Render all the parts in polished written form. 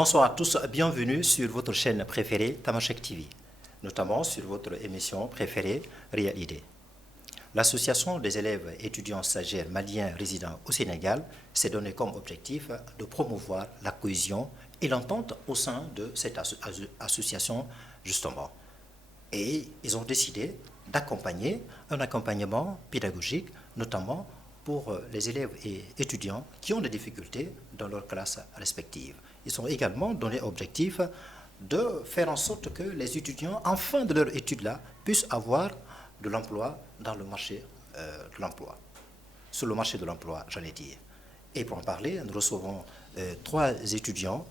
Bonsoir à tous, bienvenue sur votre chaîne préférée Tamashek TV, notamment sur votre émission préférée Real Idée. L'Association des élèves étudiants stagiaires maliens résidant au Sénégal s'est donné comme objectif de promouvoir la cohésion et l'entente au sein de cette association justement. Et ils ont décidé d'accompagner un accompagnement pédagogique, notamment pour les élèves et étudiants qui ont des difficultés dans leurs classes respectives. Ils ont également donné objectif de faire en sorte que les étudiants, en fin de leur étude-là, puissent avoir de l'emploi dans le marché de l'emploi, sur le marché de l'emploi, j'allais dire. Et pour en parler, nous recevons 3 étudiants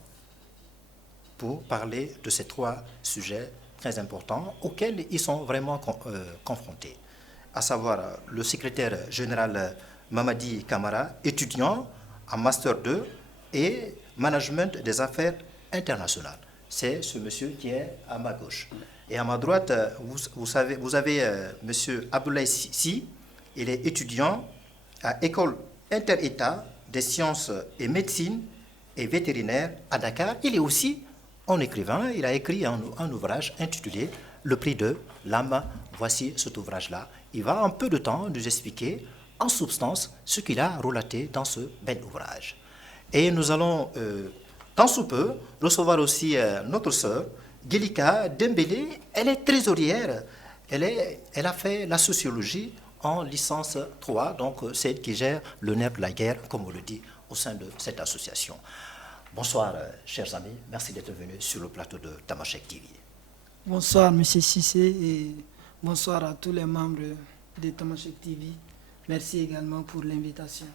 pour parler de ces 3 sujets très importants auxquels ils sont vraiment confrontés, à savoir le secrétaire général Mamadi Kamara, étudiant en Master 2 et Management des affaires internationales. C'est ce monsieur qui est à ma gauche. Et à ma droite, vous avez monsieur Abdoulaye Si, il est étudiant à École inter-État des sciences et médecine et vétérinaire à Dakar. Il est aussi un écrivain, il a écrit un ouvrage intitulé Le prix de l'âme. Voici cet ouvrage-là. Il va un peu de temps nous expliquer en substance ce qu'il a relaté dans ce bel ouvrage. Et nous allons, tant sous peu, recevoir aussi notre sœur, Gélika Dembélé. Elle est trésorière. Elle a fait la sociologie en licence 3, donc c'est elle qui gère le nerf de la guerre, comme on le dit, au sein de cette association. Bonsoir, chers amis. Merci d'être venus sur le plateau de Tamashek TV. Bonsoir, M. Cissé, et bonsoir à tous les membres de Tamashek TV. Merci également pour l'invitation.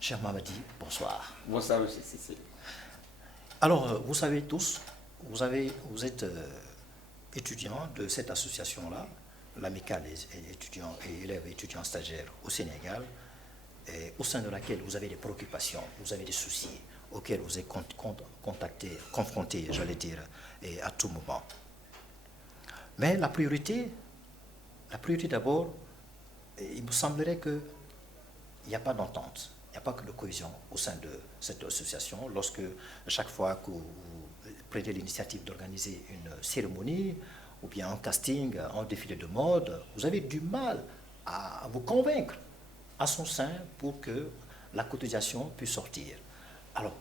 Cher Mamadi, bonsoir. Bonsoir, M. Cissé. Alors, vous savez tous, vous êtes étudiant de cette association-là, l'amicale des étudiants et élèves et étudiants stagiaires au Sénégal, et au sein de laquelle vous avez des préoccupations, vous avez des soucis auxquels vous êtes confrontés, j'allais dire, et à tout moment. Mais la priorité d'abord, il me semblerait qu'il n'y a pas d'entente, il n'y a pas que de cohésion au sein de cette association. Lorsque, chaque fois que vous prenez l'initiative d'organiser une cérémonie, ou bien un casting, un défilé de mode, vous avez du mal à vous convaincre à son sein pour que la cotisation puisse sortir. Alors,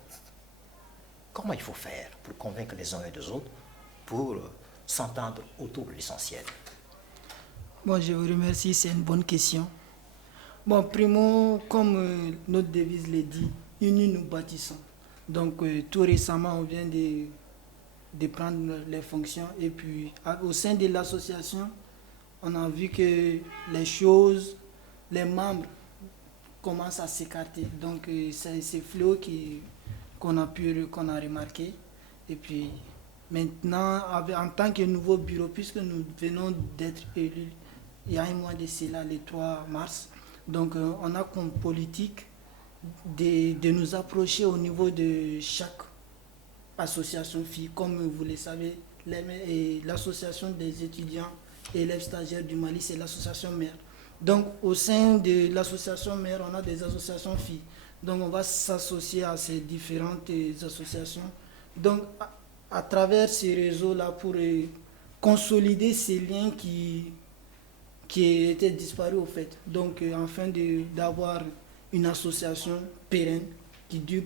comment il faut faire pour convaincre les uns et les autres pour s'entendre autour de l'essentiel? Bon, je vous remercie, c'est une bonne question. Bon, primo, comme notre devise le dit, unis nous bâtissons. Donc, tout récemment, on vient de prendre les fonctions et puis au sein de l'association, on a vu que les choses, les membres commencent à s'écarter. Donc, c'est ce fléau qu'on a remarqué. Et puis, maintenant, en tant que nouveau bureau, puisque nous venons d'être élus, il y a un mois de cela, le 3 mars, donc on a comme politique de nous approcher au niveau de chaque association FI. Comme vous le savez, l'association des étudiants et élèves stagiaires du Mali, c'est l'association mère. Donc au sein de l'association mère, on a des associations FI. Donc on va s'associer à ces différentes associations. Donc à travers ces réseaux-là, pour consolider ces liens qui étaient disparus au fait. Donc afin d'avoir une association pérenne qui dure.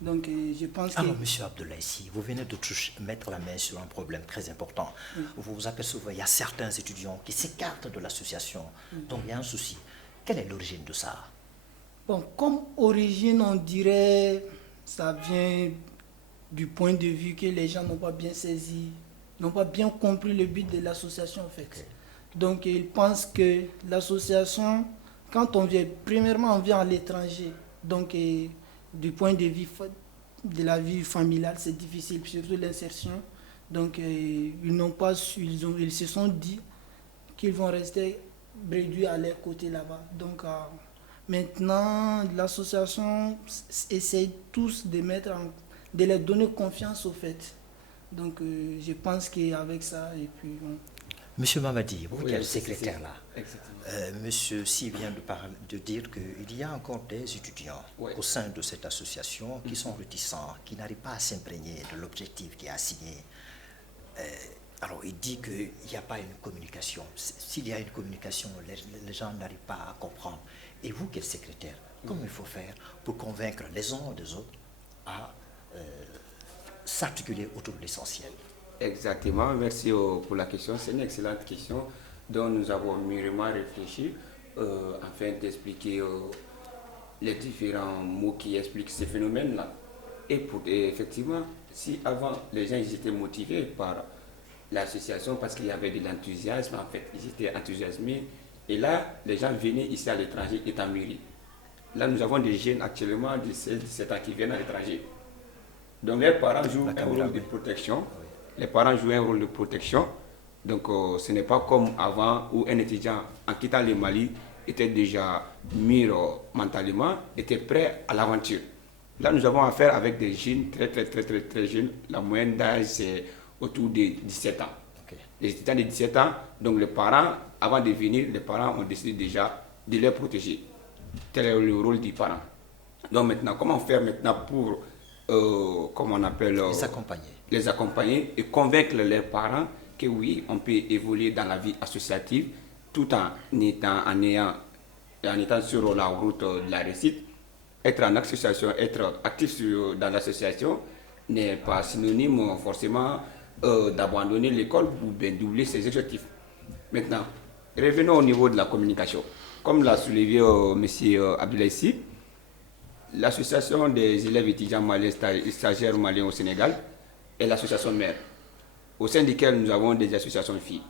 Donc je pense que... Alors, M. Abdoulaye, si vous venez de mettre la main sur un problème très important, vous vous apercevez qu'il y a certains étudiants qui s'écartent de l'association, donc il y a un souci. Quelle est l'origine de ça? Bon, comme origine, on dirait ça vient du point de vue que les gens n'ont pas bien saisi, n'ont pas bien compris le but de l'association en fait. Okay. Donc ils pensent que l'association, quand on vient, premièrement on vient à l'étranger, donc du point de vue de la vie familiale, c'est difficile, surtout l'insertion. Donc ils se sont dit qu'ils vont rester réduits à leur côté là-bas. Donc maintenant, l'association essaie tous de leur donner confiance au fait. Donc je pense qu'avec ça, et puis bon. Monsieur Mamadi, vous Oui, qui êtes oui, secrétaire là, Exactement. monsieur Si vient de dire qu'il y a encore des étudiants Oui. au sein de cette association qui sont réticents, qui n'arrivent pas à s'imprégner de l'objectif qui est assigné. Alors il dit qu'il n'y a pas une communication. S'il y a une communication, les gens n'arrivent pas à comprendre. Et vous qui êtes secrétaire, comment il faut faire pour convaincre les uns des autres à s'articuler autour de l'essentiel? Exactement, merci pour la question. C'est une excellente question dont nous avons mûrement réfléchi afin d'expliquer les différents mots qui expliquent ces phénomènes-là. Et effectivement, si avant les gens ils étaient motivés par l'association parce qu'il y avait de l'enthousiasme, en fait, ils étaient enthousiasmés. Et là, les gens venaient ici à l'étranger étant mûris. Là, nous avons des jeunes actuellement de 16-17 ans qui viennent à l'étranger. Donc, les parents jouent un rôle de protection. Les parents jouent un rôle de protection. Donc, ce n'est pas comme avant où un étudiant, en quittant le Mali, était déjà mûr mentalement, était prêt à l'aventure. Là, nous avons affaire avec des jeunes très jeunes. La moyenne d'âge, c'est autour de 17 ans. Okay. Les étudiants de 17 ans, donc les parents, avant de venir, les parents ont décidé déjà de les protéger. Tel est le rôle du parent. Donc maintenant, comment faire maintenant pour, comment on appelle, les accompagner et convaincre leurs parents que oui, on peut évoluer dans la vie associative tout en étant sur la route de la réussite. Être en association, être actif dans l'association n'est pas synonyme forcément d'abandonner l'école ou bien doubler ses objectifs. Maintenant, revenons au niveau de la communication. Comme l'a soulevé M. Abdoulaye, l'association des élèves étudiants maliens et stagiaires maliens au Sénégal est l'association mère, au sein duquel nous avons des associations filles.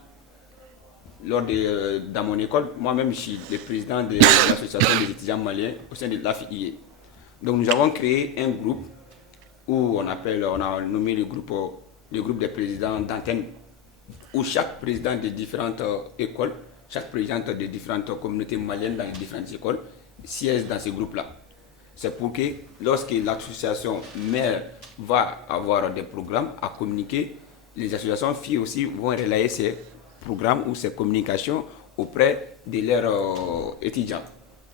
Dans mon école, moi-même, je suis le président de l'association des étudiants maliens au sein de l'AFIE. Donc nous avons créé un groupe où on a nommé le groupe des présidents d'antenne, où chaque président de différentes écoles, chaque présidente de différentes communautés maliennes dans les différentes écoles siège dans ce groupe-là. C'est pour que lorsque l'association mère va avoir des programmes à communiquer, les associations filles aussi vont relayer ces programmes ou ces communications auprès de leurs étudiants.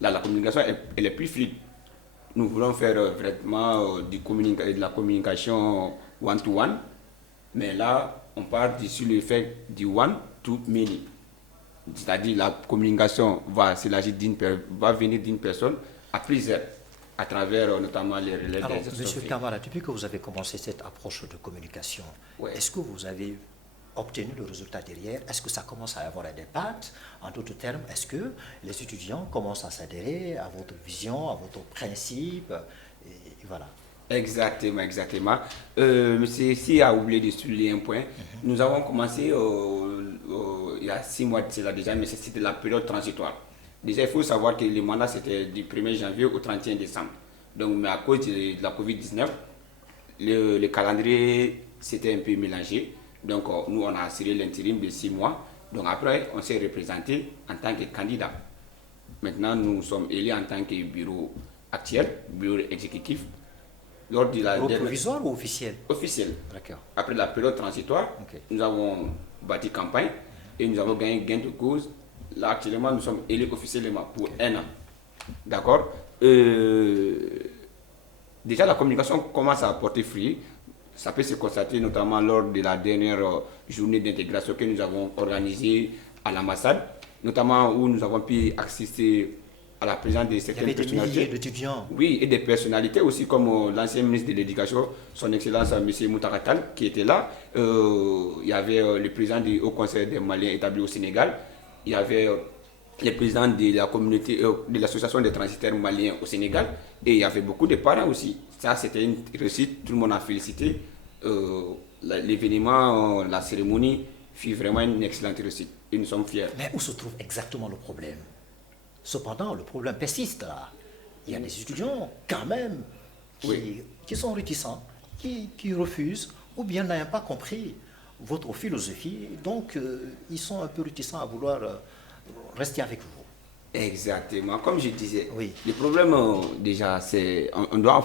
Là, la communication elle est plus fluide. Nous voulons faire vraiment de la communication one-to-one, mais là, on part sur le fait du one-to-many. C'est-à-dire la communication va venir d'une personne à plusieurs, à travers notamment les relais des associations. Monsieur Kamara, depuis que vous avez commencé cette approche de communication, est-ce que vous avez obtenu le résultat derrière? Est-ce que ça commence à avoir un impact? En d'autres termes, est-ce que les étudiants commencent à s'adhérer à votre vision, à votre principe? Et voilà. Exactement. Monsieur Si a oublié de souligner un point. Nous avons commencé il y a 6 mois de cela déjà, mais c'était la période transitoire. Déjà, il faut savoir que le mandat c'était du 1er janvier au 31 décembre. Donc, mais à cause de la Covid-19, le calendrier s'était un peu mélangé. Donc, nous, on a assuré l'intérim de 6 mois. Donc, après, on s'est représenté en tant que candidat. Maintenant, nous sommes élus en tant que bureau actuel, bureau exécutif. Lors de la provisoire ou officiel? Officiel. D'accord. Après la période transitoire, nous avons bâti campagne et nous avons gagné gain de cause. Là, actuellement, nous sommes élus officiellement pour 1 an. D'accord. Déjà, la communication commence à porter fruit. Ça peut se constater notamment lors de la dernière journée d'intégration que nous avons organisée à l'ambassade, notamment où nous avons pu assister à la présence de certaines personnalités. Il y avait des milliers d'étudiants. Oui, et des personnalités aussi comme l'ancien ministre de l'Éducation, son Excellence M. Moutaratal, qui était là. Il y avait le président du Haut Conseil des Maliens établi au Sénégal. Il y avait le président de la communauté, de l'association des transitaires maliens au Sénégal. Et il y avait beaucoup de parents aussi. Ça, c'était une réussite. Tout le monde a félicité. L'événement, la cérémonie fut vraiment une excellente réussite. Et nous sommes fiers. Mais où se trouve exactement le problème? Cependant, le problème persiste là. Il y a des étudiants, quand même, qui sont réticents, qui refusent, ou bien n'ayant pas compris votre philosophie. Donc, ils sont un peu réticents à vouloir rester avec vous. Exactement. Comme je disais, le problème, déjà, c'est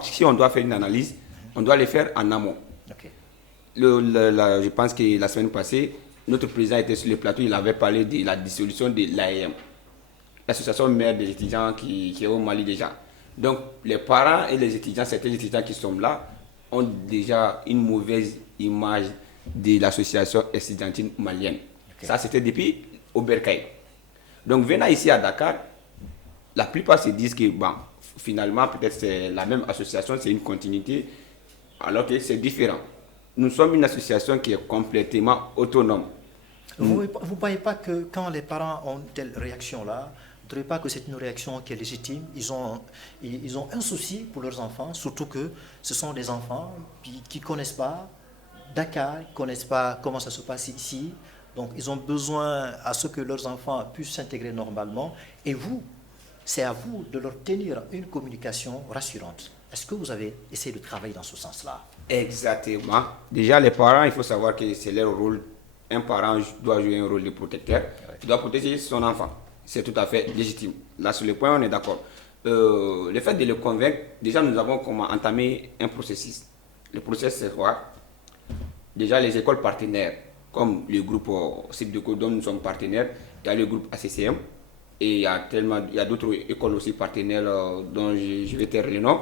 si on doit faire une analyse, on doit le faire en amont. Je pense que la semaine passée, notre président était sur le plateau, il avait parlé de la dissolution de l'AEM, l'association mère des étudiants qui est au Mali déjà. Donc, les parents et les étudiants, certains étudiants qui sont là, ont déjà une mauvaise image de l'association estudiantine malienne. Okay. Ça, c'était depuis au Bercail. Donc, venant ici à Dakar, la plupart se disent que, bon, finalement, peut-être c'est la même association, c'est une continuité, alors que c'est différent. Nous sommes une association qui est complètement autonome. Vous ne voyez pas que quand les parents ont telle réaction-là, vous ne trouvez pas que c'est une réaction qui est légitime? Ils ont un souci pour leurs enfants, surtout que ce sont des enfants qui ne connaissent pas Dakar, qui ne connaissent pas comment ça se passe ici. Donc, ils ont besoin à ce que leurs enfants puissent s'intégrer normalement. Et vous, c'est à vous de leur tenir une communication rassurante. Est-ce que vous avez essayé de travailler dans ce sens-là? Exactement. Déjà, les parents, il faut savoir que c'est leur rôle. Un parent doit jouer un rôle de protecteur. Il doit protéger son enfant. C'est tout à fait légitime. Là, sur le point, on est d'accord. Le fait de le convaincre, déjà, nous avons entamé un processus. Le processus, c'est quoi? Déjà, les écoles partenaires, comme le groupe CIPDECO dont nous sommes partenaires, il y a le groupe ACCM, et il y a d'autres écoles aussi partenaires dont je vais taire le nom.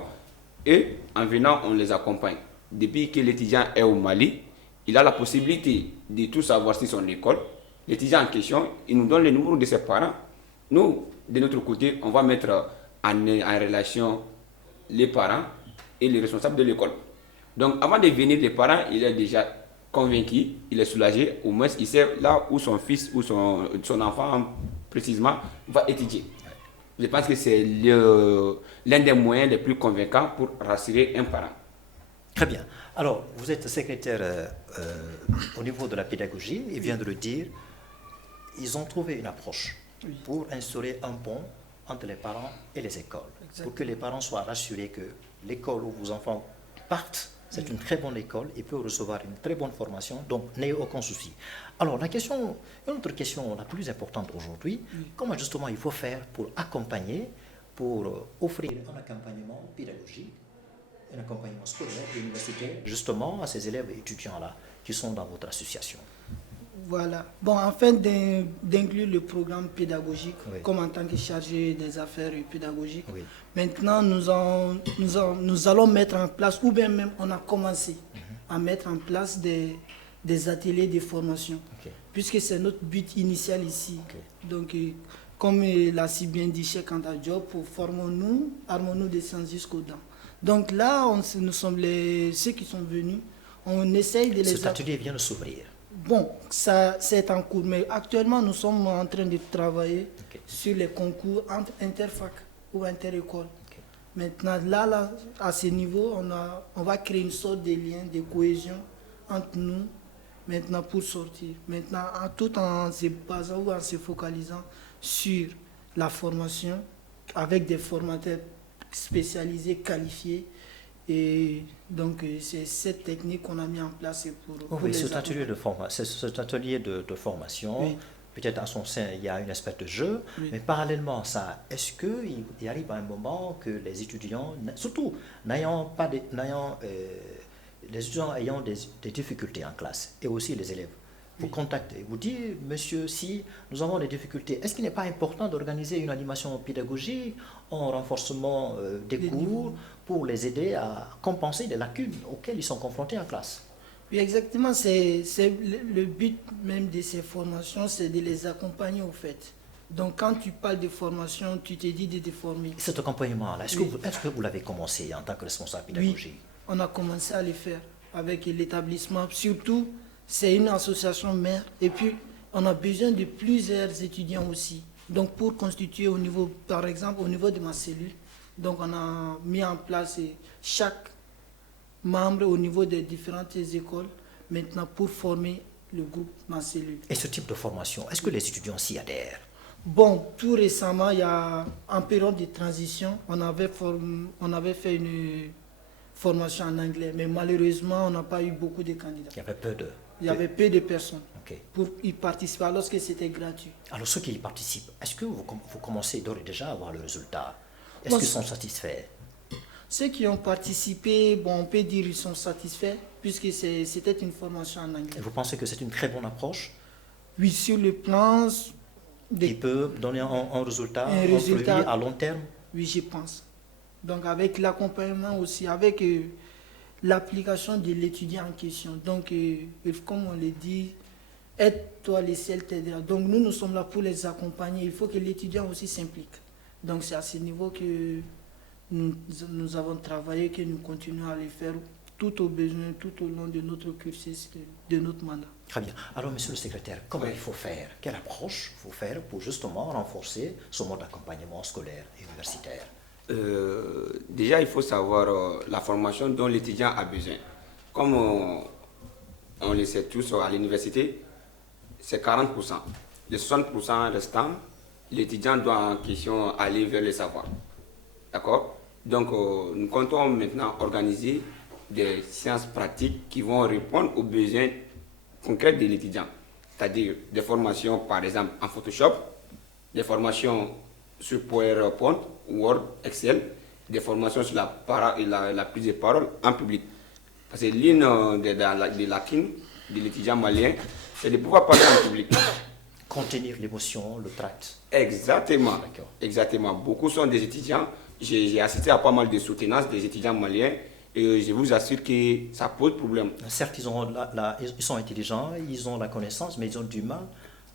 Et en venant, on les accompagne. Depuis que l'étudiant est au Mali, il a la possibilité de tout savoir sur son école. L'étudiant en question, il nous donne le numéro de ses parents. Nous, de notre côté, on va mettre en relation les parents et les responsables de l'école. Donc, avant de venir, les parents, il est déjà convaincu, il est soulagé. Au moins, il sait là où son fils ou son enfant, précisément, va étudier. Je pense que c'est l'un des moyens les plus convaincants pour rassurer un parent. Très bien. Alors, vous êtes secrétaire au niveau de la pédagogie, il vient de le dire. Ils ont trouvé une approche pour instaurer un pont entre les parents et les écoles. Exactement. Pour que les parents soient rassurés que l'école où vos enfants partent, c'est une très bonne école, ils peuvent recevoir une très bonne formation, donc n'ayez aucun souci. Alors, une autre question la plus importante aujourd'hui, comment justement il faut faire pour accompagner, pour offrir un accompagnement pédagogique, un accompagnement scolaire et universitaire, justement à ces élèves et étudiants-là qui sont dans votre association? Voilà. Bon, afin d'inclure le programme pédagogique, comme en tant que chargé des affaires pédagogiques, maintenant nous allons mettre en place, ou bien même on a commencé à mettre en place des ateliers de formation, puisque c'est notre but initial ici. Donc, comme l'a si bien dit Cheikh Anta Diop, armons-nous des sens jusqu'aux dents. Donc là, nous sommes ceux qui sont venus, on essaye de les... Cet atelier vient de s'ouvrir. Bon, ça c'est en cours, mais actuellement nous sommes en train de travailler sur les concours entre interfac ou interécole. Maintenant, là, à ce niveau, on va créer une sorte de lien, de cohésion entre nous, maintenant pour sortir. Maintenant, tout en se basant ou en se focalisant sur la formation avec des formateurs spécialisés, qualifiés. Et donc, c'est cette technique qu'on a mis en place pour oui, cet atelier de formation, peut-être à son sein, il y a une espèce de jeu, mais parallèlement à ça, est-ce qu'il arrive à un moment que les étudiants, surtout les étudiants ayant des difficultés en classe, et aussi les élèves, vous contactez, vous dites, monsieur, si nous avons des difficultés, est-ce qu'il n'est pas important d'organiser une animation pédagogique en renforcement des cours pour les aider à compenser les lacunes auxquelles ils sont confrontés en classe? Oui, exactement. C'est le but même de ces formations, c'est de les accompagner au fait. Donc, quand tu parles de formation, tu te dis de te former. Cet accompagnement-là, est-ce que vous l'avez commencé en tant que responsable pédagogique? Oui, on a commencé à le faire avec l'établissement. Surtout, c'est une association mère et puis on a besoin de plusieurs étudiants aussi. Donc pour constituer au niveau, par exemple au niveau de ma cellule, donc on a mis en place chaque membre au niveau des différentes écoles maintenant pour former le groupe ma cellule. Et ce type de formation, est-ce que les étudiants s'y adhèrent? Bon, tout récemment, il y a en période de transition, on avait fait une formation en anglais, mais malheureusement, on n'a pas eu beaucoup de candidats. Il y avait peu de personnes pour y participer, alors que c'était gratuit. Alors ceux qui y participent, est-ce que vous commencez d'ores et déjà à voir le résultat? Est-ce qu'ils sont satisfaits? Ceux qui ont participé, bon, on peut dire qu'ils sont satisfaits, puisque c'était une formation en anglais. Et vous pensez que c'est une très bonne approche Oui, sur le plan Qui peut donner un résultat, un un résultat, produit à long terme? oui, je pense. Donc avec l'accompagnement aussi, avec l'application de l'étudiant en question. Donc, comme on le dit, aide-toi, le ciel t'aidera. Donc nous sommes là pour les accompagner. Il faut que l'étudiant aussi s'implique. Donc c'est à ce niveau que nous avons travaillé, que nous continuons à le faire tout au besoin, tout au long de notre cursus, de notre mandat. Très bien. Alors, monsieur le secrétaire, comment il faut faire? Quelle approche il faut faire pour justement renforcer ce mode d'accompagnement scolaire et universitaire? Déjà, il faut savoir la formation dont l'étudiant a besoin. Comme on le sait tous, à l'université, c'est 40%. Les 60% restants, l'étudiant doit en question aller vers le savoir. D'accord? Donc, nous comptons maintenant organiser des séances pratiques qui vont répondre aux besoins concrets de l'étudiant. C'est-à-dire des formations, par exemple, en Photoshop, des formations sur PowerPoint, Word, Excel, des formations sur la prise de parole en public. Parce que l'une des lacunes de l'étudiant malien, c'est de pouvoir parler en public. Contenir l'émotion, le tract. Exactement. Exactement. Beaucoup sont des étudiants. J'ai assisté à pas mal de soutenances des étudiants maliens et je vous assure que ça pose problème. Certes, ils sont intelligents, ils ont la connaissance, mais ils ont du mal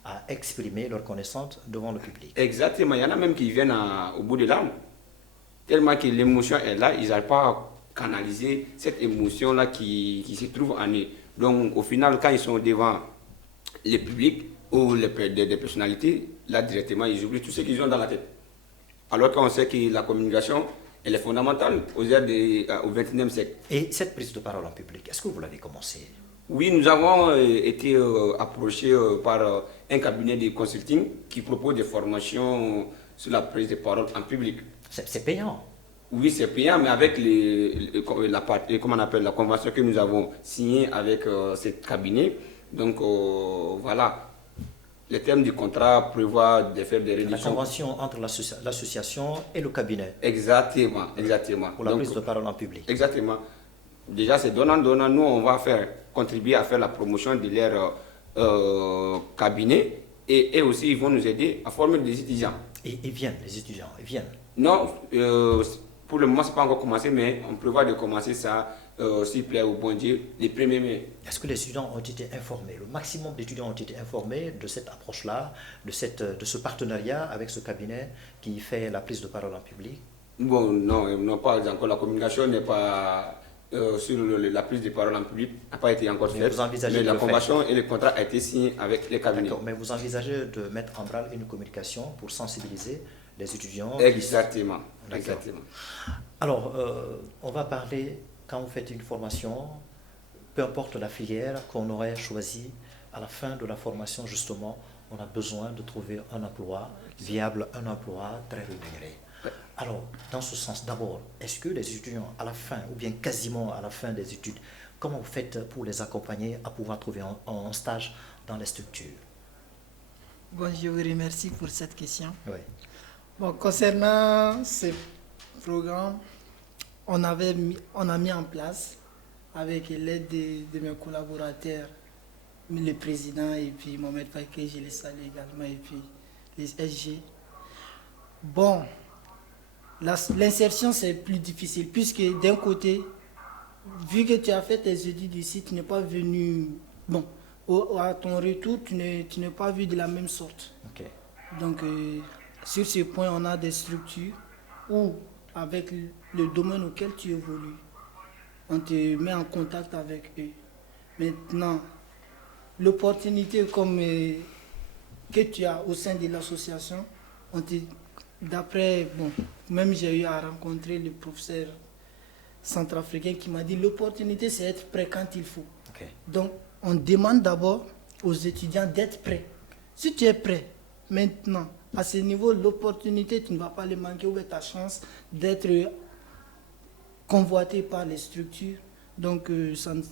à exprimer leur connaissance devant le public. Exactement. Il y en a même qui viennent au bout des larmes. Tellement que l'émotion est là, ils n'arrivent pas à canaliser cette émotion-là qui se trouve en eux. Donc, au final, quand ils sont devant le public ou des personnalités, là, directement, ils oublient tout ce qu'ils ont dans la tête. Alors qu'on sait que la communication, elle est fondamentale au XXIe siècle. Et cette prise de parole en public, est-ce que vous l'avez commencé? Oui, nous avons été approchés par un cabinet de consulting qui propose des formations sur la prise de parole en public. C'est payant? Oui, c'est payant, mais avec la convention que nous avons signée avec ce cabinet. Donc voilà, les termes du contrat prévoient de faire des réductions. La convention entre l'association et le cabinet. Exactement, exactement. Pour la prise de parole en public. Exactement. Déjà, c'est donnant. Nous, on va contribuer à faire la promotion de leur cabinet et aussi, ils vont nous aider à former des étudiants. Et ils viennent, les étudiants, ils viennent? Non, pour le moment, ce n'est pas encore commencé, mais on prévoit de commencer ça, s'il plaît au bon Dieu, les 1er mai. Est-ce que les étudiants ont été informés? Le maximum d'étudiants ont été informés de cette approche-là, de ce partenariat avec ce cabinet qui fait la prise de parole en public? Bon, non, pas encore. La communication n'est pas sur la prise de parole en public, n'a pas été encore faite. Mais la convention et le contrat a été signé avec les cabinets. D'accord, mais vous envisagez de mettre en branle une communication pour sensibiliser les étudiants? Exactement. Exactement. Alors, on va parler, quand vous faites une formation, peu importe la filière qu'on aurait choisie, à la fin de la formation, justement, on a besoin de trouver un emploi viable, un emploi très rémunéré. Alors, dans ce sens, d'abord, est-ce que les étudiants, à la fin, ou bien quasiment à la fin des études, comment vous faites pour les accompagner à pouvoir trouver un stage dans les structures? Bon, je vous remercie pour cette question. Oui. Bon, concernant ce programme, on a mis en place, avec l'aide de mes collaborateurs, le président et puis Mohamed Faké, je les salue également, et puis les SG. Bon, l'insertion c'est plus difficile, puisque d'un côté, vu que tu as fait tes études ici, tu n'es pas venu, bon, à ton retour, tu n'es pas vu de la même sorte. Okay. Donc, sur ce point, on a des structures où, avec le domaine auquel tu évolues, on te met en contact avec eux. Maintenant, l'opportunité que tu as au sein de l'association, d'après, bon, même j'ai eu à rencontrer le professeur centrafricain qui m'a dit l'opportunité c'est être prêt quand il faut. Okay. Donc, on demande d'abord aux étudiants d'être prêts. Si tu es prêt, maintenant, à ce niveau, l'opportunité, tu ne vas pas le manquer, ou ta chance d'être convoité par les structures. Donc, ça ne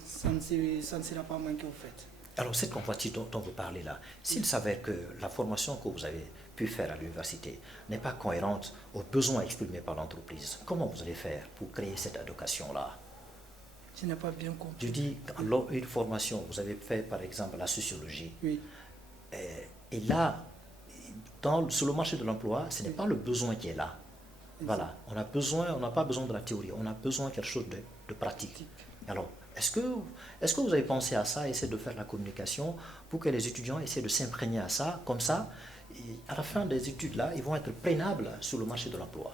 sera pas manqué au fait. Alors, cette convoitise dont vous parlez là, s'il s'avère que la formation que vous avez pu faire à l'université n'est pas cohérente aux besoins exprimés par l'entreprise, comment vous allez faire pour créer cette éducation-là? Je n'ai pas bien compris. Je dis, une formation, vous avez fait par exemple la sociologie. Oui. Et là, sur le marché de l'emploi, ce n'est pas le besoin qui est là. Voilà, on n'a pas besoin de la théorie, on a besoin de quelque chose de pratique. Alors, est-ce que vous avez pensé à ça, essayer de faire la communication pour que les étudiants essaient de s'imprégner à ça, comme ça, à la fin des études là, ils vont être prenables sur le marché de l'emploi?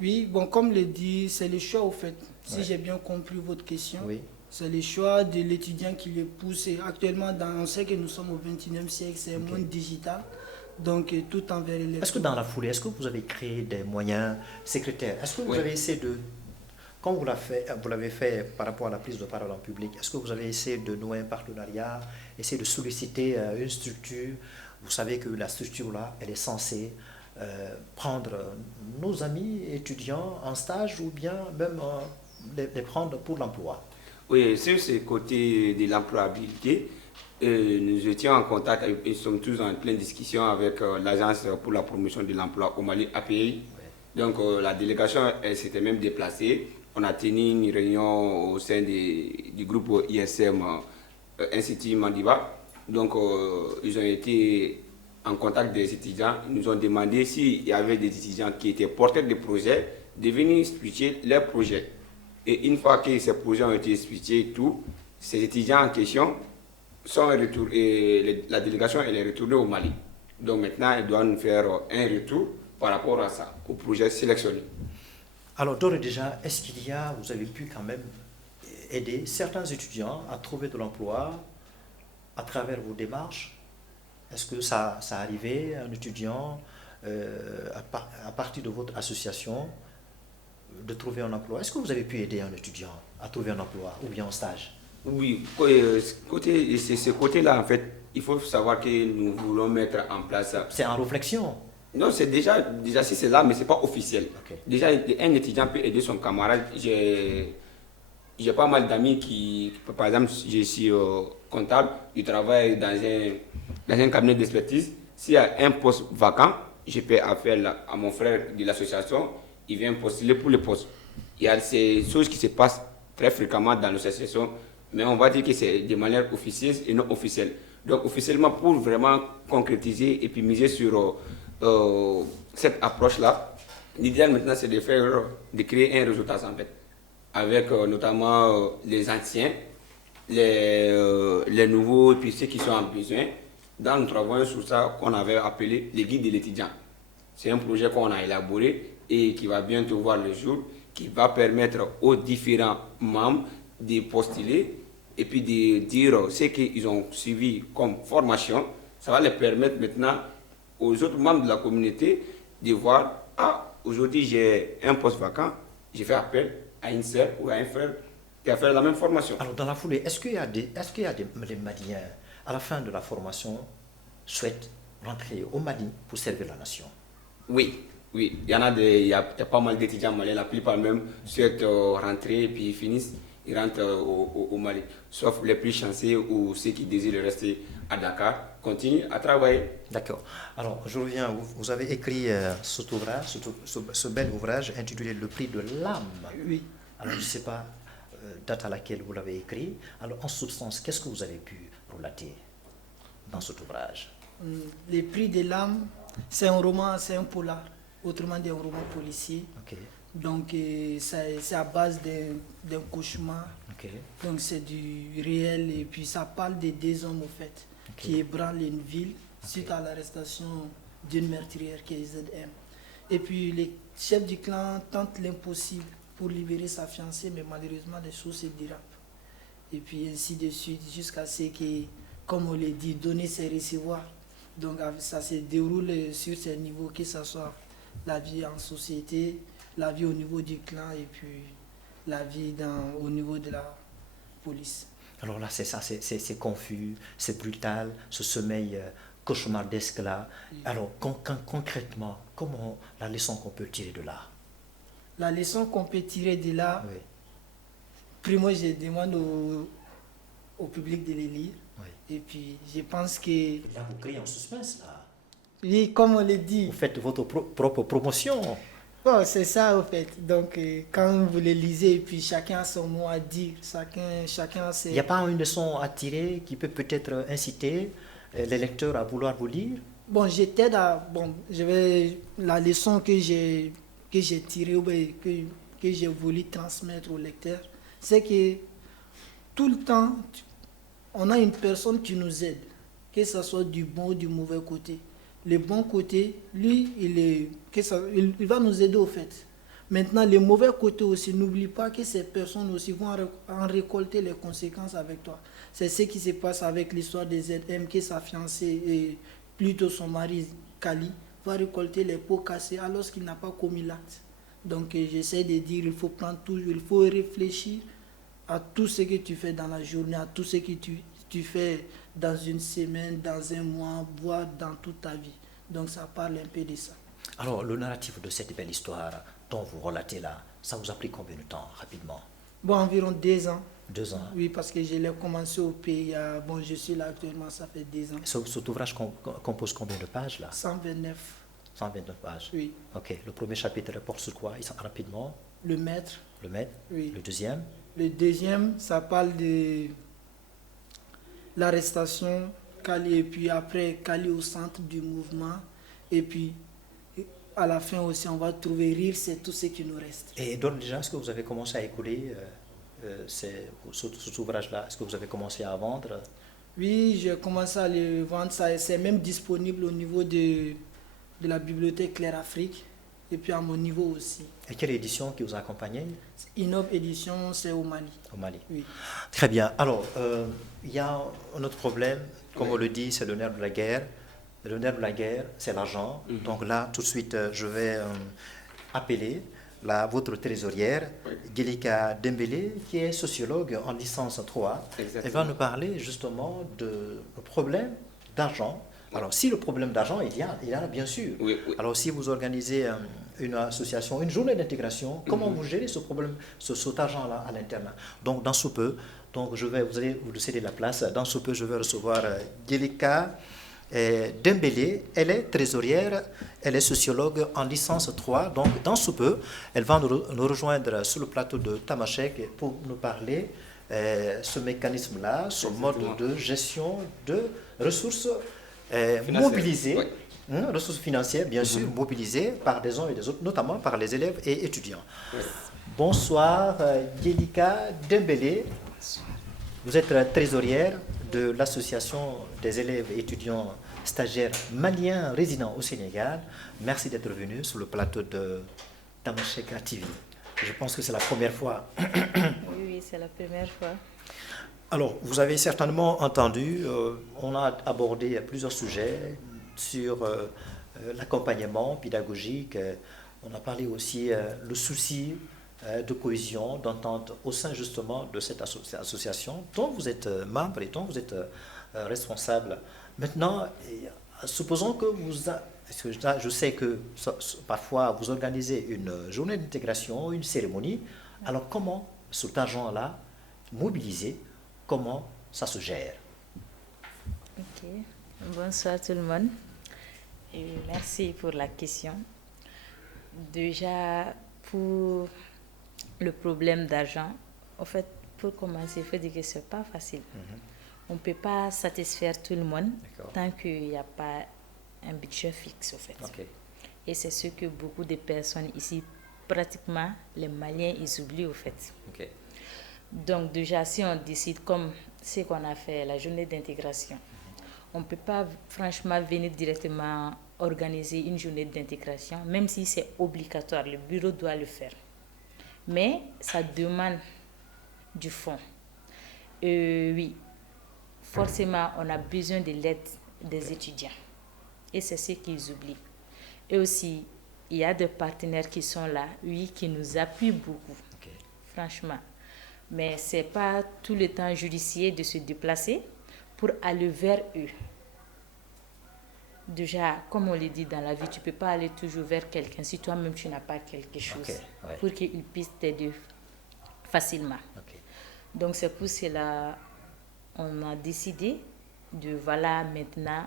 Oui, bon, comme le dit, c'est le choix au fait. Si Ouais. j'ai bien compris votre question, Oui. c'est le choix de l'étudiant qui le pousse. Et actuellement, on sait que nous sommes au XXIe siècle, c'est un monde digital. Donc, tout envers les. Est-ce que dans la foulée, est-ce que vous avez créé des moyens secrétaires? Est-ce que vous Oui. avez essayé de, comme vous l'avez fait par rapport à la prise de parole en public, est-ce que vous avez essayé de nouer un partenariat, essayer de solliciter une structure? Vous savez que la structure-là, elle est censée prendre nos amis étudiants en stage ou bien même les prendre pour l'emploi. Oui, sur ce côté de l'employabilité, nous étions en contact, et sommes tous en pleine discussion avec l'Agence pour la promotion de l'emploi au Mali, API. Donc la délégation, elle s'était même déplacée. On a tenu une réunion au sein du groupe ISM Institut Mandiba. Donc ils ont été en contact des étudiants. Ils nous ont demandé s'il y avait des étudiants qui étaient porteurs de projets, de venir expliquer leurs projets. Et une fois que ces projets ont été expliqués et tout, ces étudiants en question sont retournés, et la délégation elle est retournée au Mali. Donc maintenant, elle doit nous faire un retour par rapport à ça, au projet sélectionné. Alors, d'ores et déjà, vous avez pu quand même aider certains étudiants à trouver de l'emploi à travers vos démarches? Est-ce que ça arrivait à un étudiant à partir de votre association de trouver un emploi? Est-ce que vous avez pu aider un étudiant à trouver un emploi ou bien un stage? Oui, ce côté-là, en fait, il faut savoir que nous voulons mettre en place. C'est en réflexion. Non, c'est déjà si c'est là, mais c'est pas officiel. Ok. Déjà, un étudiant peut aider son camarade. J'ai pas mal d'amis par exemple, je suis comptable, je travaille dans un cabinet d'expertise. S'il y a un poste vacant, je fais appel à mon frère de l'association, il vient postuler pour le poste. Il y a ces choses qui se passent très fréquemment dans l'association, mais on va dire que c'est de manière officieuse et non officielle. Donc officiellement, pour vraiment concrétiser et puis miser sur cette approche-là, l'idéal maintenant c'est de créer un résultat en fait, avec notamment les anciens, les nouveaux et puis ceux qui sont en besoin. Dans nous travaillons sur ça qu'on avait appelé les guides de l'étudiant. C'est un projet qu'on a élaboré et qui va bientôt voir le jour, qui va permettre aux différents membres de postuler et puis de dire ce qu'ils ont suivi comme formation. Ça va les permettre maintenant aux autres membres de la communauté de voir, ah, aujourd'hui j'ai un poste vacant, j'ai fait appel à une sœur ou à un frère qui a fait la même formation. Alors, dans la foulée, est-ce qu'il y a des Maliens, à la fin de la formation, souhaitent rentrer au Mali pour servir la nation? Oui, oui, il y a pas mal d'étudiants maliens, la plupart même souhaitent rentrer et puis ils finissent, ils rentrent au Mali. Sauf les plus chanceux ou ceux qui désirent rester à Dakar, continuent à travailler. D'accord. Alors, je reviens, vous avez écrit cet ouvrage, ce bel ouvrage intitulé Le prix de l'âme. Oui. Alors, je ne sais pas date à laquelle vous l'avez écrit. Alors, en substance, qu'est-ce que vous avez pu relater dans cet ouvrage? Les prix de l'âme, c'est un roman, c'est un polar, autrement dit un roman policier. Ok. Donc c'est à base d'un cauchemar. Ok. Donc c'est du réel et puis ça parle des deux hommes au fait qui ébranlent une ville suite à l'arrestation d'une meurtrière qui est ZM. Et puis les chefs du clan tentent l'impossible pour libérer sa fiancée, mais malheureusement les choses se dérapent. Et puis ainsi de suite jusqu'à ce que, comme on l'a dit, donner c'est recevoir. Donc ça se déroule sur ces niveaux, que ce soit la vie en société, la vie au niveau du clan et puis la vie au niveau de la police. Alors là, c'est ça, c'est confus, c'est brutal, ce sommeil cauchemardesque là. Alors concrètement, comment la leçon qu'on peut tirer de là? La leçon qu'on peut tirer de là, Oui. primo, je demande au public de les lire. Oui. Et puis je pense que... Là, vous créez un suspense là. Oui, comme on l'a dit. Vous faites votre propre promotion. Bon, c'est ça, au fait. Donc, quand vous les lisez, et puis chacun a son mot à dire, chacun a ses... Il n'y a pas une leçon à tirer qui peut peut-être inciter les lecteurs à vouloir vous lire? Bon, la leçon que j'ai tirée, ou bien que j'ai voulu transmettre au lecteur, c'est que tout le temps, on a une personne qui nous aide, que ce soit du bon ou du mauvais côté. Le bon côté, lui, il va nous aider au fait. Maintenant, le mauvais côté aussi, n'oublie pas que ces personnes aussi vont en récolter les conséquences avec toi. C'est ce qui se passe avec l'histoire des ZM, que sa fiancée, et plutôt son mari, Kali, va récolter les pots cassés alors qu'il n'a pas commis l'acte. Donc, j'essaie de dire, il faut réfléchir à tout ce que tu fais dans la journée, à tout ce que tu fais dans une semaine, dans un mois, voire dans toute ta vie. Donc, ça parle un peu de ça. Alors, le narratif de cette belle histoire dont vous relatez là, ça vous a pris combien de temps, rapidement? Bon, environ 2 ans. 2 ans. Oui, parce que je l'ai commencé au pays. Je suis là actuellement, ça fait 2 ans. Cet ouvrage compose combien de pages là? 129. 129 pages. Oui. Ok. Le premier chapitre porte sur quoi? Rapidement. Le maître. Le maître. Oui. Le deuxième? Le deuxième, ça parle de l'arrestation, Kali, et puis après, Kali au centre du mouvement. Et puis, à la fin aussi, on va trouver rire, c'est tout ce qui nous reste. Et donc déjà, est-ce que vous avez commencé à écouler cet ouvrage-là? Est-ce que vous avez commencé à vendre? Oui, j'ai commencé à le vendre. C'est même disponible au niveau de la bibliothèque Claire Afrique et puis à mon niveau aussi. Et quelle édition qui vous a accompagné? Innov Édition, c'est au Mali. Au Mali. Oui. Très bien. Alors, il y a un autre problème, comme on le dit, c'est le nerf de la guerre. Le nerf de la guerre, c'est l'argent. Donc là, tout de suite, je vais appeler votre trésorière, Gélika Dembélé, qui est sociologue en licence 3. Exactement. Elle va nous parler justement du problème d'argent. Alors, si le problème d'argent, il y en a bien sûr. Oui. Alors, si vous organisez une association, une journée d'intégration, comment vous gérez ce problème, cet argent-là à l'interne? Donc, dans ce peu, vous allez vous céder la place. Dans ce peu, je vais recevoir Gélika Dembélé. Elle est trésorière, elle est sociologue en licence 3. Donc, dans ce peu, elle va nous rejoindre sur le plateau de Tamashek pour nous parler ce mécanisme-là, ce mode de gestion de ressources mobilisées, ressources financières, bien sûr, mobilisées par des uns et des autres, notamment par les élèves et étudiants. Bonsoir, Gélika Dembélé. Vous êtes trésorière de l'association des élèves et étudiants stagiaires maliens résidant au Sénégal. Merci d'être venu sur le plateau de Tamashek TV. Je pense que c'est la première fois. Oui, c'est la première fois. Alors, vous avez certainement entendu, on a abordé plusieurs sujets sur l'accompagnement pédagogique. On a parlé aussi le souci de cohésion, d'entente au sein justement de cette association dont vous êtes membre et dont vous êtes responsable. Maintenant, supposons que je sais que parfois vous organisez une journée d'intégration, une cérémonie. Alors comment cet argent-là, mobilisé, comment ça se gère? Ok, bonsoir tout le monde et merci pour la question. Déjà, pour le problème d'argent, en fait, pour commencer, il faut dire que ce n'est pas facile. On ne peut pas satisfaire tout le monde tant qu'il n'y a pas un budget fixe, en fait. Et c'est ce que beaucoup de personnes ici, pratiquement les Maliens, ils oublient, au fait. Donc déjà, si on décide, comme ce qu'on a fait, la journée d'intégration, on ne peut pas franchement venir directement organiser une journée d'intégration, même si c'est obligatoire, le bureau doit le faire. Mais ça demande du fonds. Oui, forcément, on a besoin de l'aide des étudiants. Et c'est ce qu'ils oublient. Et aussi, il y a des partenaires qui sont là, oui, qui nous appuient beaucoup, franchement. Mais ce n'est pas tout le temps judiciaire de se déplacer pour aller vers eux. Déjà, comme on le dit dans la vie, tu ne peux pas aller toujours vers quelqu'un si toi-même tu n'as pas quelque chose pour qu'il puisse t'aider facilement. Donc c'est pour cela qu'on a décidé de, voilà, maintenant,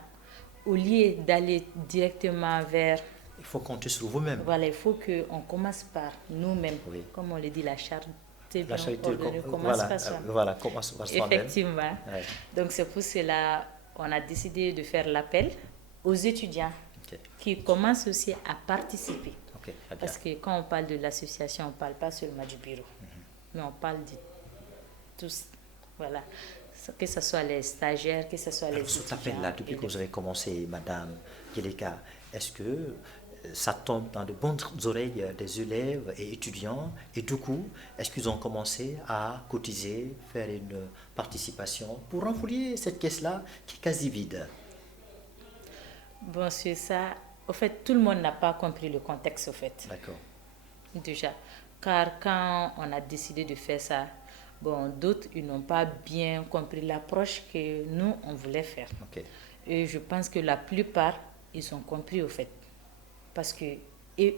au lieu d'aller directement vers... Il faut compter sur vous-même. Voilà, il faut qu'on commence par nous-mêmes. Comme on le dit, la charité commence par soi. Voilà, commence par soi-même. Effectivement. Donc c'est pour cela on a décidé de faire l'appel aux étudiants qui commencent aussi à participer. Parce que quand on parle de l'association, on ne parle pas seulement du bureau, mais on parle de tous. Voilà. Que ce soit les stagiaires, que ce soit les étudiants. Cet appel-là, depuis que vous avez commencé, Madame Keleka, est-ce que ça tombe dans de bonnes oreilles des élèves et étudiants? Et du coup, est-ce qu'ils ont commencé à cotiser, faire une participation pour renflouer cette caisse-là qui est quasi vide? Bon, c'est ça. Au fait, tout le monde n'a pas compris le contexte, au fait. D'accord. Déjà. Car quand on a décidé de faire ça, bon, d'autres, ils n'ont pas bien compris l'approche que nous, on voulait faire. Et je pense que la plupart, ils ont compris, au fait. Parce qu'ils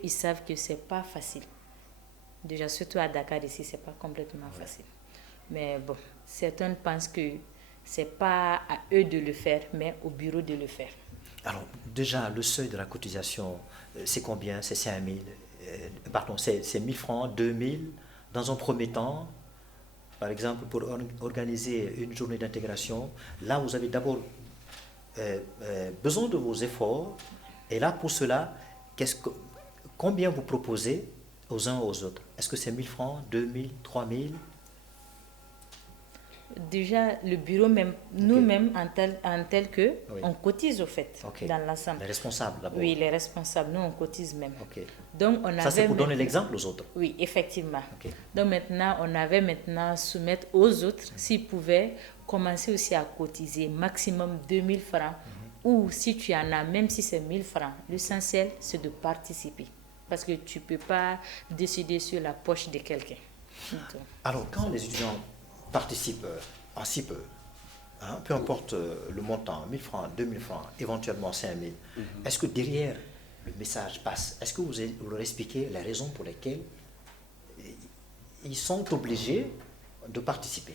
savent que ce n'est pas facile. Déjà, surtout à Dakar, ici, ce n'est pas complètement facile. Mais bon, certains pensent que ce n'est pas à eux de le faire, mais au bureau de le faire. Alors, déjà, le seuil de la cotisation, c'est combien? C'est 5 000 pardon, c'est 1 000 francs, 2 000 dans un premier temps. Par exemple, pour organiser une journée d'intégration, là, vous avez d'abord besoin de vos efforts. Et là, pour cela, combien vous proposez aux uns aux autres? Est-ce que c'est 1 000 francs, 2 000, 3 000? Déjà, le bureau, même nous-mêmes, en tel que, on cotise au fait, dans l'ensemble. Les responsables d'abord? Oui, les responsables, nous, on cotise même. Donc, ça, c'est pour donner l'exemple aux autres? Oui, effectivement. Donc, maintenant, on avait soumettre aux autres s'ils pouvaient commencer aussi à cotiser maximum 2 000 francs. Ou si tu en as, même si c'est 1 000 francs, l'essentiel, c'est de participer. Parce que tu ne peux pas décider sur la poche de quelqu'un. Alors, quand les étudiants participent en si peu, peu importe le montant, 1 000 francs, 2 000 francs, éventuellement 5 000, est-ce que derrière le message passe? Est-ce que vous leur expliquez les raisons pour lesquelles ils sont obligés de participer?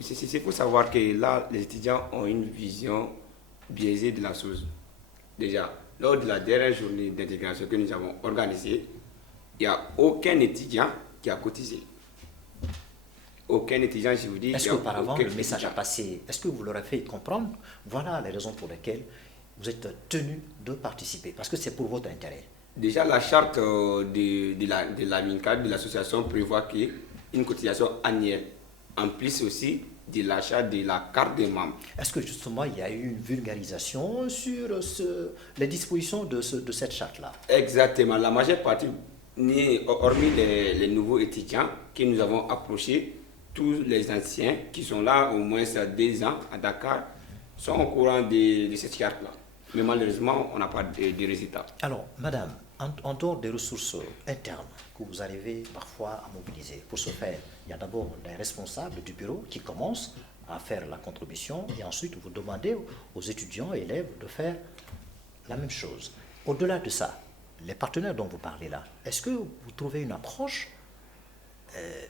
C'est pour savoir que là, les étudiants ont une vision biaisée de la chose. Déjà, lors de la dernière journée d'intégration que nous avons organisée, il n'y a aucun étudiant qui a cotisé. Aucun étudiant, je vous dis. Est-ce qu'auparavant, le message a passé? Est-ce que vous leur avez fait comprendre? Voilà les raisons pour lesquelles vous êtes tenus de participer, parce que c'est pour votre intérêt. Déjà, la charte de l'AMINCAD, de l'association, prévoit qu'une cotisation annuelle, en plus aussi de l'achat de la carte des membres. Est-ce que justement, il y a eu une vulgarisation sur les dispositions de cette charte-là? Exactement. La majeure partie, hormis les nouveaux étudiants que nous avons approchés, tous les anciens qui sont là au moins 2 ans à Dakar sont au courant de cette charte-là. Mais malheureusement, on n'a pas de résultats. Alors, madame, en dehors des ressources internes que vous arrivez parfois à mobiliser pour ce faire, il y a d'abord les responsables du bureau qui commencent à faire la contribution et ensuite vous demandez aux étudiants et élèves de faire la même chose. Au-delà de ça, les partenaires dont vous parlez là, est-ce que vous trouvez une approche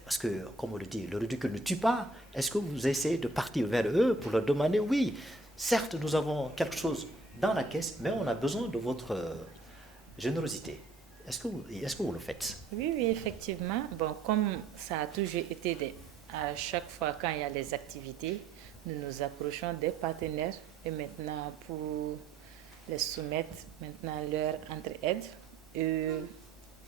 parce que, comme on le dit, le ridicule ne tue pas. Est-ce que vous essayez de partir vers eux pour leur demander, oui, certes, nous avons quelque chose dans la caisse, mais on a besoin de votre générosité. Est-ce que vous le faites? Oui, effectivement. Bon, comme ça a toujours été à chaque fois quand il y a les activités, nous nous approchons des partenaires et maintenant pour les soumettre maintenant leur entre-aide.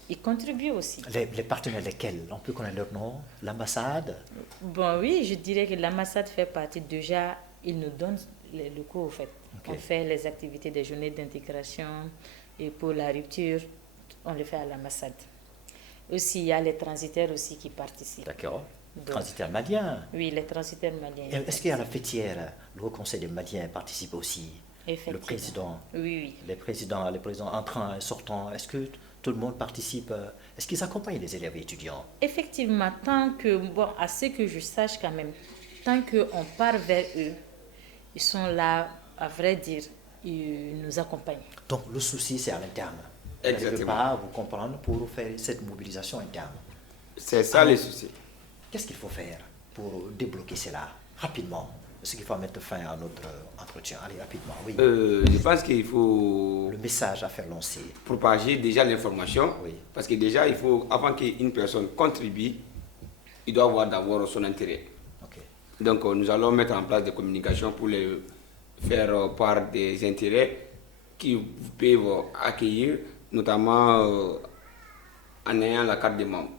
Ils contribuent aussi. Les partenaires lesquels? On peut connaître leur nom? L'ambassade? Bon, oui, je dirais que l'ambassade fait partie. Déjà, ils nous donnent le cours, au fait. On fait les activités des journées d'intégration et pour la rupture, on le fait à l'ambassade. Aussi, il y a les transitaires aussi qui participent. D'accord. Transitaires maliens? Oui, les transitaires maliens. Est-ce qu'il y a la fêtière? Le Haut Conseil des Maliens participe aussi? Le président? Oui. Les présidents entrants et sortants, est-ce que tout le monde participe? Est-ce qu'ils accompagnent les élèves et étudiants? Effectivement, tant que, bon, à ce que je sache quand même, tant qu'on part vers eux, ils sont là, à vrai dire, ils nous accompagnent. Donc le souci, c'est à l'interne. Exactement. Vous ne pouvez pas vous comprendre pour faire cette mobilisation interne. C'est ça le souci. Qu'est-ce qu'il faut faire pour débloquer cela rapidement? Est-ce qu'il faut mettre fin à notre entretien? Allez, rapidement, oui. Je pense qu'il faut... Le message à faire lancer. Propager déjà l'information. Oui. Parce que déjà, avant qu'une personne contribue, il doit avoir d'abord son intérêt. Donc nous allons mettre en place des communications pour les faire part des intérêts qu'ils peuvent accueillir, notamment en ayant la carte des membres,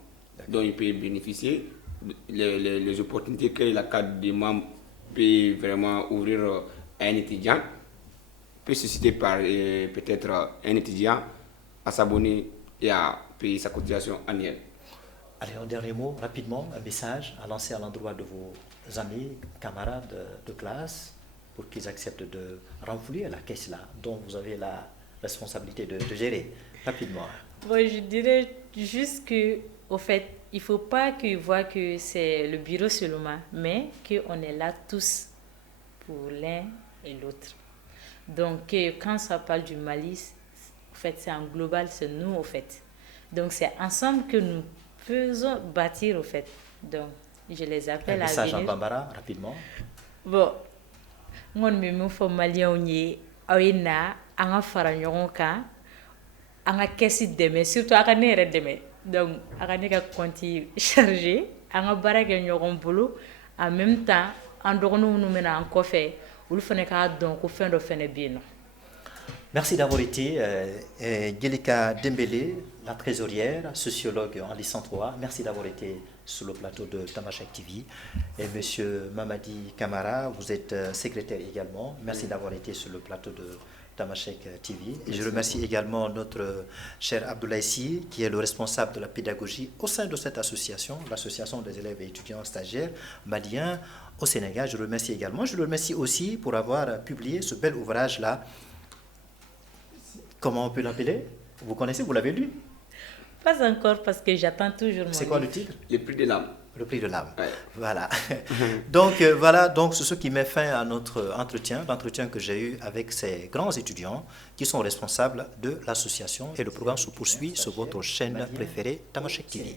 dont ils peuvent bénéficier, les opportunités que la carte des membres peut vraiment ouvrir à un étudiant, peut susciter par peut-être un étudiant à s'abonner et à payer sa cotisation annuelle. Allez, un dernier mot, rapidement, un message à lancer à l'endroit de vos amis, camarades de classe, pour qu'ils acceptent de remplir la caisse là, dont vous avez la responsabilité de gérer, rapidement. Bon, je dirais juste que, au fait, il ne faut pas qu'ils voient que c'est le bureau seulement, mais qu'on est là tous pour l'un et l'autre. Donc, quand ça parle du Mali, en fait, c'est en global, c'est nous, au fait. Donc, c'est ensemble que nous faisons bâtir, au fait. Donc, je les appelle à venir. Un message en Bambara, rapidement. Bon, moi, je suis malien, aïna, anga fara ɲɔgɔn kan, anga kɛsi dɛmɛ, surtout aka ne yɛrɛ dɛmɛ. Donc, aka ne ka compte chargé, anga baara kɛ ɲɔgɔn bolo, en même temps, an dɔgɔninw minnu bɛna an kɔfɛ, olu fana k'a dɔn ko fɛn dɔ fana bɛ yen nɔ. Merci d'avoir été Gelika Dembélé, la trésorière, sociologue en licence 3. Merci d'avoir été sur le plateau de Tamashek TV. Et Monsieur Mamadi Kamara, vous êtes secrétaire également. Merci d'avoir été sur le plateau de Tamashek TV. Et je remercie également notre cher Abdoulaye Sy, qui est le responsable de la pédagogie au sein de cette association, l'association des élèves et étudiants stagiaires maliens au Sénégal. Je le remercie également. Je le remercie aussi pour avoir publié ce bel ouvrage-là. Comment on peut l'appeler? Vous connaissez, vous l'avez lu? Pas encore, parce que j'attends toujours mon C'est quoi le titre? Le prix de l'âme. Le prix de l'âme. Ouais. Voilà. Donc, voilà, donc c'est ce qui met fin à notre entretien, l'entretien que j'ai eu avec ces grands étudiants qui sont responsables de l'association. Et le programme se poursuit sur votre chaîne préférée, Tamashek TV.